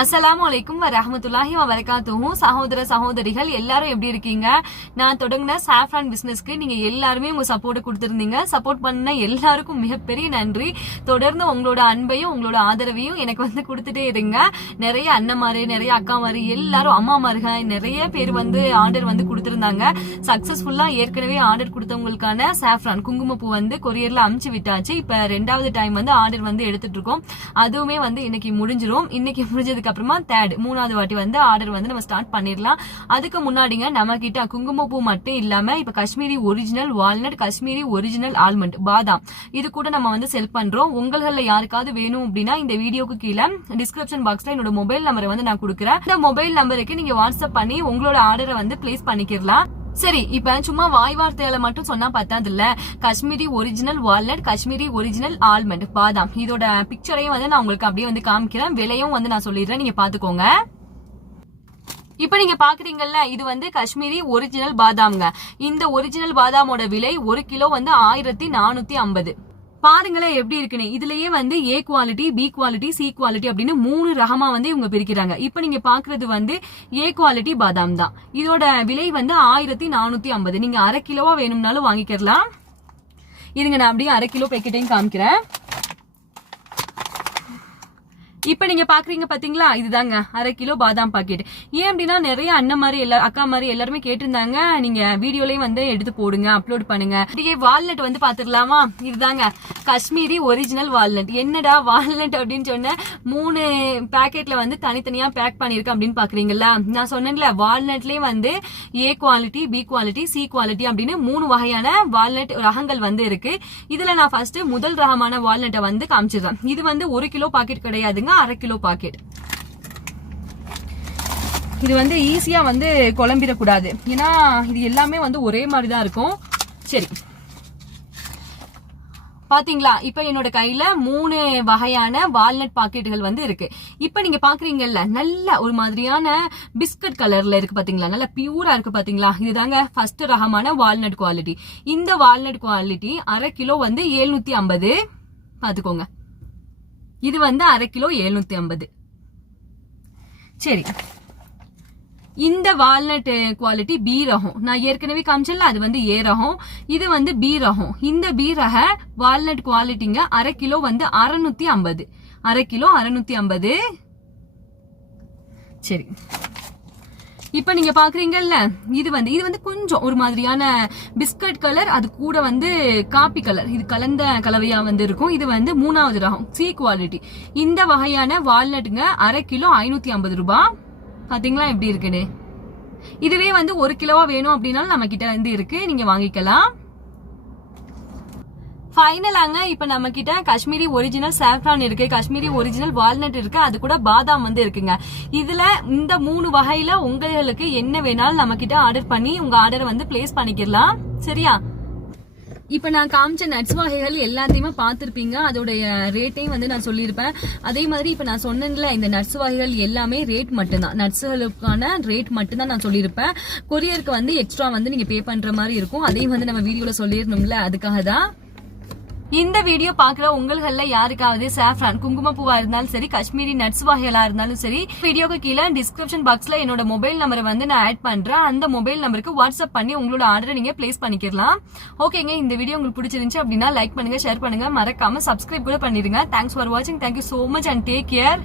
அஸ்ஸலாமு அலைக்கும் வரஹ்மத்துல்லாஹி வபரகாத்துஹு. சகோதர சகோதரிகள் எல்லாரும் எப்படி இருக்கீங்க? நான் தொடங்கின சாஃப்ரான் பிசினஸ்க்கு நீங்க எல்லாருமே உங்க சப்போர்ட் கொடுத்திருந்தீங்க. சப்போர்ட் பண்ண எல்லாருக்கும் மிகப்பெரிய நன்றி. தொடர்ந்து உங்களோட அன்பையும் உங்களோட ஆதரவையும் எனக்கு கொடுத்துட்டே இருங்க. நிறைய அண்ணமாரு, நிறைய அக்காமாரு, எல்லாரும் அம்மாமாருங்க, நிறைய பேர் ஆர்டர் கொடுத்திருந்தாங்க. சக்சஸ்ஃபுல்லா ஏற்கனவே ஆர்டர் கொடுத்தவங்களுக்கான சாஃப்ரான் குங்குமப்பூ கொரியர்ல அமுச்சு விட்டாச்சு. இப்ப ரெண்டாவது டைம் ஆர்டர் எடுத்துட்டு இருக்கோம். அதுவுமே இன்னைக்கு முடிஞ்சிரும். இன்னைக்கு முடிஞ்சது அப்புறமா மூணாவது வாட்டி ஆர்டர் நம்ம ஸ்டார்ட் பண்ணிடலாம். அதுக்கு முன்னாடிங்க நம்ம கிட்ட குங்குமப்பூ மட்டும் இல்லாம இப்ப Kashmiri original walnut, Kashmiri original almond, பாதாம் இது கூட நம்ம செல் பண்றோம். உங்கள யாருக்காவது வேணும் அப்படின்னா இந்த வீடியோக்கு கீழே டிஸ்கிரிப்ஷன் பாக்ஸ்ல என்னோட மொபைல் நம்பரை நான் கொடுக்குறேன். இந்த மொபைல் நம்பருக்கு நீங்க வாட்ஸ்அப் பண்ணி உங்களோட ஆர்டரை பிளேஸ் பண்ணிக்கலாம். சரி, இப்ப சும்மா வாய் வார்த்தையால மட்டும் சொன்னா பத்தாது இல்ல. Kashmiri original walnut, Kashmiri original almond, பாதாம் இதோட பிக்சரையும் நான் உங்களுக்கு அப்படியே காமிக்கிறேன். விலையும் நான் சொல்லிடுறேன், நீங்க பாத்துக்கோங்க. இப்ப நீங்க பாக்குறீங்கல்ல, இது காஷ்மீரி ஒரிஜினல் பாதாம்ங்க. இந்த ஒரிஜினல் பாதாமோட விலை 1 கிலோ 1450. பாருங்களேன் எப்படி இருக்குன்னு. இதுலயே A quality, B quality, C quality அப்படின்னு 3 ரகமா இவங்க பிரிக்கிறாங்க. இப்ப நீங்க பாக்குறது ஏ குவாலிட்டி பாதாம் தான். இதோட விலை 1450. நீங்க அரை கிலோவா வேணும்னாலும் வாங்கிக்கலாம். இதுங்க நான் அப்படியே அரை கிலோ பேக்கெட்டையும் காமிக்கிறேன். இப்ப நீங்க பாக்குறீங்க பாத்தீங்களா, இதுதாங்க அரை கிலோ பாதாம் பாக்கெட். ஏன் அப்படின்னா நிறைய அண்ணன் மாதிரி அக்கா மாதிரி எல்லாருமே கேட்டிருந்தாங்க, நீங்க வீடியோலயும் எடுத்து போடுங்க, அப்லோட் பண்ணுங்க. அப்படியே வால்நட் பாத்துக்கலாமா? இதுதாங்க காஷ்மீரி ஒரிஜினல் வால்நட். என்னடா வால்நட் அப்படின்னு சொன்ன 3 பேக்கெட்ல தனித்தனியா பேக் பண்ணிருக்கேன் அப்படின்னு பாக்குறீங்களா? நான் சொன்னேன்ல, வால்நட்லயே A quality, B quality, C quality அப்படின்னு 3 வகையான வால்நட் ரகங்கள் இருக்கு. இதுல நான் ஃபர்ஸ்ட் முதல் ரகமான வால்நட்டை காமிச்சிடுறேன். இது 1 கிலோ பாக்கெட் கிடையாதுங்க, அரை கிலோ பாக்கெட். இது ஈஸியா குழம்பிடக்கூடாது, ஏன்னா இது எல்லாமே ஒரே மாதிரி தான் இருக்கும். சரி, பாத்தீங்களா? இப்ப என்னோட கையில 3 வகையான வால்நட் பாக்கெட்டுகள் இருக்கு. இப்ப நீங்க பாக்குறீங்கல்ல, நல்ல ஒரு மாதிரியான பிஸ்கட் கலர்ல இருக்கு பாத்தீங்களா, நல்ல பியூரா இருக்கு பாத்தீங்களா? இதுதாங்க ஃபர்ஸ்ட் ரகமான வால்நட் குவாலிட்டி. இந்த வால்நட் குவாலிட்டி அரை கிலோ 750. பாத்துக்கோங்க, இது அரை கிலோ 750. சரி, இந்த வால்நட் குவாலிட்டி பி ரகம். நான் ஏற்கனவே காமிச்சல, அது ஏ ரகம், இது பி ரகம். இந்த பி ரக வால்நட் குவாலிட்டிங்க அரை கிலோ 650. அரை கிலோ 650. சரி, இப்ப நீங்க பாக்குறீங்கல்ல, இது கொஞ்சம் ஒரு மாதிரியான பிஸ்கட் கலர், அது கூட காப்பி கலர், இது கலந்த கலவையா இருக்கும். இது மூணாவது ரகம், சி குவாலிட்டி. இந்த வகையான வால்நட்டுங்க அரை கிலோ 550 ரூபாய். பாத்தீங்களா எப்படி இருக்குன்னு? இதுவே 1 கிலோவா வேணும் அப்படின்னா நம்ம கிட்ட இருக்கு, நீங்க வாங்கிக்கலாம். ஃபைனலாங்க, இப்ப நம்ம கிட்ட காஷ்மீரி ஒரிஜினல் சாஃப்ரான் இருக்கு, காஷ்மீரி ஒரிஜினல் வால்நட் இருக்கு, அது கூட பாதாம் இருக்குங்க. இதுல இந்த 3 வகையில உங்களுக்கு என்ன வேணாலும் நம்ம கிட்ட ஆர்டர் பண்ணி உங்க ஆர்டரை பிளேஸ் பண்ணிக்கலாம். சரியா? இப்ப நான் காமிச்ச நட்ஸ் வகைகள் எல்லாத்தையுமே பார்த்திருப்பீங்க. அதோடைய ரேட்டையும் நான் சொல்லியிருப்பேன். அதே மாதிரி இப்ப நான் சொன்னேன்ல, இந்த நட்ஸ் வகைகள் எல்லாமே ரேட் மட்டும்தான், நட்ஸ்களுக்கான ரேட் மட்டும்தான் நான் சொல்லியிருப்பேன். கொரியருக்கு எக்ஸ்ட்ரா நீங்க பே பண்ற மாதிரி இருக்கும். அதையும் நம்ம வீடியோல சொல்லிடணும்ல, அதுக்காக தான். இந்த வீடியோ பாக்குற உங்கள யாருக்காவது சாஃப்ரான் குங்குமப்பூவா இருந்தாலும் சரி, காஷ்மீரி நட்ஸ் வகைகளா இருந்தாலும் சரி, வீடியோக்கு கீழே டிஸ்கிரிப்ஷன் பாக்ஸ்ல என்னோட மொபைல் நம்பரை நான் ஆட் பண்றேன். அந்த மொபைல் நம்பருக்கு வாட்ஸ்அப் பண்ணி உங்களோட ஆர்டரை நீங்க பிளேஸ் பண்ணிக்கலாம். ஓகேங்க, இந்த வீடியோ உங்களுக்கு பிடிச்சிருந்துச்சு அப்படின்னா லைக் பண்ணுங்க, ஷேர் பண்ணுங்க, மறக்காம சப்ஸ்கிரைப் கூட பண்ணிருங்க. தேங்க்ஸ் ஃபார் வாட்சிங். Thank you so much and take care.